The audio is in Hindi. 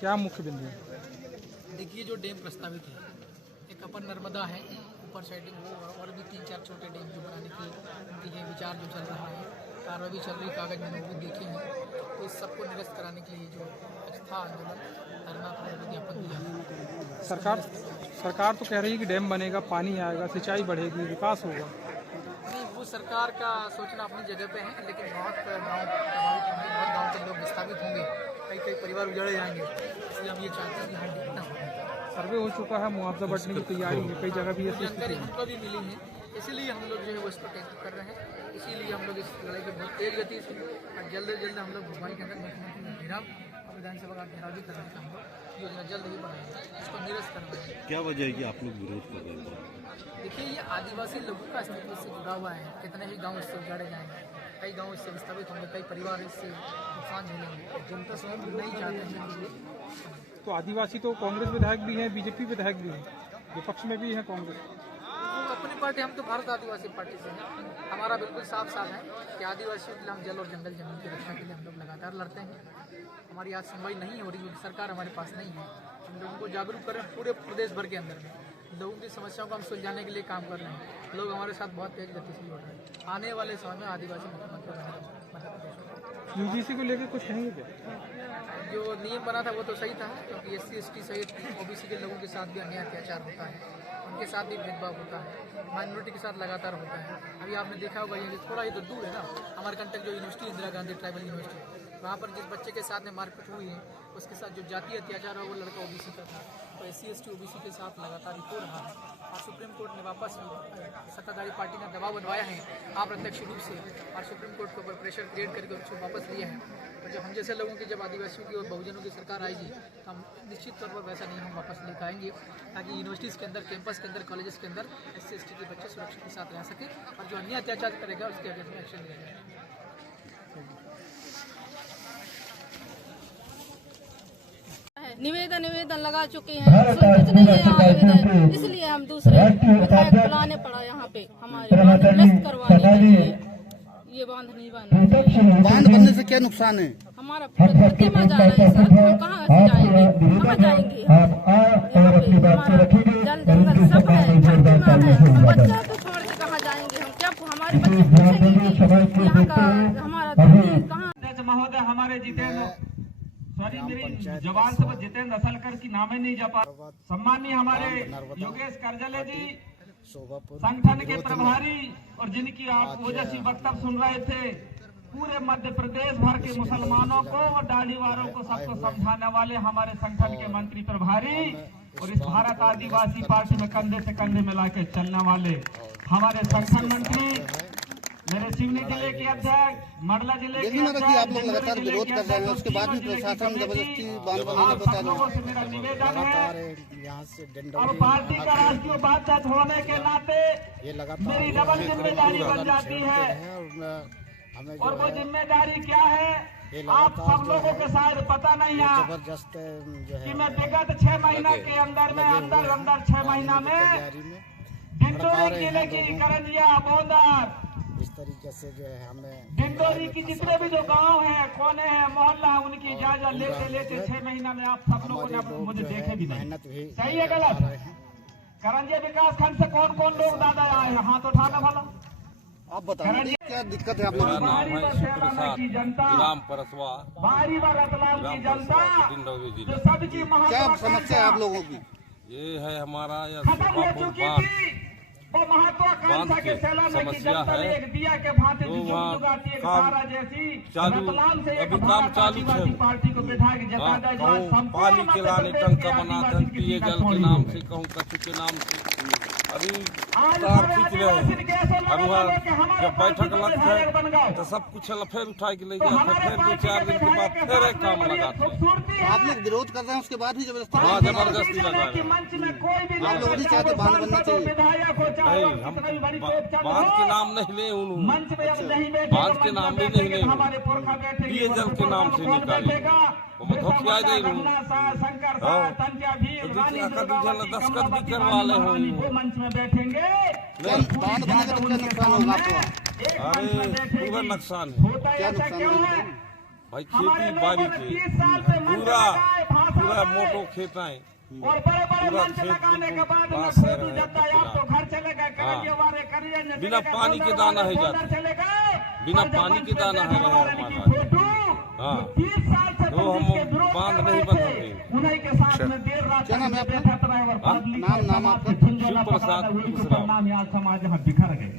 क्या मुख्य बिंदु है? देखिए, जो डैम प्रस्तावित है, एक अपर नर्मदा है, ऊपर साइड वो और भी 3-4 छोटे डैम जो बनाने की उनकी है विचार जो चल रहा है, कार्रवाई भी चल रही, कागज मैंने वो भी देखे हैं। तो इस सबको निरस्त कराने के लिए जो था आंदोलन धरना था, विज्ञापन दिया। सरकार तो कह रही है कि डैम बनेगा, पानी आएगा, सिंचाई बढ़ेगी, विकास होगा। नहीं, वो सरकार का सोचना अपनी जगह पे है, लेकिन बहुत गाँव प्रभावित होंगे, बहुत गाँव के लोग विस्थापित होंगे, कई परिवार उजड़ जाएंगे। इसलिए हम ये चाहते हैं कि हाँ ना हो। सर्वे हो चुका है, मुआवजा बढ़ने की तैयारी है, कई जगह भी ऐसी जानकारी हमको भी मिली है, इसीलिए हम लोग जो है वो इस पर टेस्ट कर रहे हैं। इसीलिए हम लोग इस लड़ाई को बहुत तेज गति से और जल्द से जल्द हम लोग भोपाल के अंदर मुख्यमंत्री का घेराव और विधानसभा का घेराव भी करने का हम लोग योजना जल्द ही बनाएंगे, इसको निरस्त करवाएंगे। क्या वजह है कि आप लोग विरोध कर रहे हैं? देखिए, ये आदिवासी लोगों का अस्तित्व से जुड़ा हुआ है, कितने ही गाँव इससे उजाड़े जाएंगे, कई गाँव इससे विस्थापित होंगे, कई परिवार इससे नुकसान झेलेंगे, जनता स्वयं नहीं चाहते हैं कि ये। तो आदिवासी तो कांग्रेस विधायक भी हैं, बीजेपी विधायक भी हैं, विपक्ष में भी है कांग्रेस। तो अपनी पार्टी, हम तो भारत आदिवासी पार्टी से हैं। हमारा बिल्कुल साफ साफ है कि आदिवासियों के लिए हम जल और जंगल जमीन की रक्षा के लिए हम लोग लगातार लड़ते हैं। हमारी आज सुनवाई नहीं हो रही क्योंकि सरकार हमारे पास नहीं है। हम लोगों को जागरूक करें पूरे प्रदेश भर के अंदर में, लोगों की समस्याओं को हम सुलझाने के लिए काम कर रहे हैं। लोग हमारे साथ बहुत तेज गति से जुड़ रहे हैं। आने वाले समय में आदिवासी मुख्यमंत्री बनेंगे मध्य प्रदेश में। यूजीसी को लेकर कुछ कहेंगे क्या? जो नियम बना था वो तो सही था, क्योंकि SC/ST सहित OBC के लोगों के साथ भी अन्याय अत्याचार होता है, उनके साथ भी भेदभाव होता है, माइनॉरिटी के साथ लगातार होता है। अभी आपने देखा होगा, ये थोड़ा ही तो दूर है ना, अमरकंटक जो university Indira Gandhi tribal university, वहाँ पर जिस बच्चे के साथ में मारपीट हुई है, उसके साथ जो जातीय अत्याचार है वो लड़का OBC का था। तो SC/ST OBC के साथ लगातार हो रहा है और सुप्रीम कोर्ट ने वापस सत्ताधारी पार्टी ने दबाव बनवाया है अप्रत्यक्ष रूप से, और सुप्रीम कोर्ट के ऊपर प्रेशर क्रिएट करके उसको वापस लिया है। और जब हम जैसे लोगों की, जब आदिवासियों की और बहुजनों की सरकार आएगी, तो हम निश्चित तौर पर वैसा नियम हम वापस ले पाएंगे, ताकि यूनिवर्सिटीज़ के अंदर, कैंपस के अंदर, कॉलेजेस के अंदर SC/ST के बच्चे सुरक्षा के साथ रह सके और जो अन्य अत्याचार करेगा उसके अगेंस्ट में एक्शन लिया जाए। निवेदन लगा चुके हैं, कुछ नहीं है यहाँ निवेदन, इसलिए हम दूसरे विधायक बुलाने पड़ा यहाँ पे हमारे बांध नष्ट करवाने के लिए। ये बांध नहीं बना, बांध बनने से क्या नुकसान है? हमारा पूरा धरती में जा रहा है सर, हम कहाँ से जाएंगे, कहाँ जाएंगे? यहाँ पे हमारा जल जंगल सब है, धरती माँ है, हम बच्चा को छोड़ के कहाँ जाएंगे? हम क्या हमारे बच्चे पूछेंगे कि यहाँ का हमारा धरती कहाँ? महोदय हमारे जितेंद्र, सॉरी मेरी जवान से जितेंद्र असलकर की नाम ही नहीं जा पा। सम्मानीय हमारे योगेश करजले जी, संगठन के प्रभारी, और जिनकी आप ओजस्वी वक्तव्य सुन रहे थे, पूरे मध्य प्रदेश भर के मुसलमानों को और दाढ़ीवालों को सबको समझाने वाले हमारे संगठन के मंत्री प्रभारी, और इस भारत आदिवासी पार्टी में कंधे से कंधे मिलाकर चलने वाले हमारे संगठन मंत्री, मेरे सिवनी जिले के अध्यक्ष, मंडला जिले के अध्यक्ष, आप लोग लगातार विरोध कर रहे हैं, उसके बाद भी प्रशासन जबरदस्ती बांध बनाने को तैयार लोगों से मेरा निवेदन है, अब पार्टी का राष्ट्रीय उपाध्यक्ष होने के नाते मेरी डबल जिम्मेदारी बन जाती है। और वो जिम्मेदारी क्या है, आप सब लोगों के शायद पता नहीं है कि मैं विगत 6 महीना के अंदर 6 महीना में डिंडोरी जिले की करंजिया, बोंदर, इस तरीके से जो है हमें डिंडोरी की जितने भी जो गांव हैं, कोने हैं, मोहल्ला, उनकी इजाजत लेते 6 महीना में आप सब लोगों ने मुझे देखे भी नहीं। सही है गलत? करंजिया विकास खंड से कौन कौन लोग दादा आए हैं, हाथ उठाना भला। आप बताइए क्या दिक्कत है आप लोगों को? बारी व सेवा की जनता, बारी व रतलाम की जनता, जो सबकी क्या समस्या है आप लोगों की? ये है हमारा खत्म हो चुकी थी वो महत्वाकांक्षा के सैलाना की जनता ने एक दिया के भांति जुगाती एक तारा जैसी रतलाम से एक भारत आदिवासी पार्टी को विधायक जता दे, जो पानी के लाने टंका बना धन पिए जल के नाम से, कहूँ कच्चू के नाम से अभी तार खींच रहे हैं। अब जब बैठक लगता है तो सब कुछ फिर उठा के ले गया, फिर 2-4 दिन के बाद फिर एक काम लगाते हैं। आप लोग विरोध कर रहे हैं, उसके बाद ही जबरदस्ती हाँ जबरदस्ती लगा रहे हैं। आप लोग नहीं चाहते बांध बनना चाहिए? नहीं, हम बांध के नाम नहीं ले, बांध के नाम भी नहीं ले, पिए जल के नाम से निकाले, वो धोखिया गई तो दस्खत भी करवा ले हो। बांध बनेगा तो क्या नुकसान होगा आपको? अरे पूरा नुकसान है। क्या नुकसान होगा? भाई हमारे खेती लोगों बाड़ी ने के 30 साल से मंच पूरा लगाए, भाषण पूरा में। मोटो खेताएं और बड़े बड़े पूरा मंच खेत लगाने के बाद में बांस छोटू है, जब तक आप तो घर चले गए, करिए वाले करिए न बिना चले गए, पानी के डॉलर दाना वाले है डॉलर जाते। चले गए। बिना और जब पानी मंच के पे दाना है बैठा वाले हमारा कि छोटू, हाँ। जो 30 साल से तो तुम हम जिसके विरोध बांध कर नहीं रहे बंद थे, सकते। उन्हीं के साथ में देर रात क्या नाम है तक आपका? बैठा रहे और पब्लिक नाम और समाज आपका? के झुंझुना शिव प्रसाद पकड़ा था, वही मिश्रा। परिणाम यहाँ समाज यहाँ बिखर गए।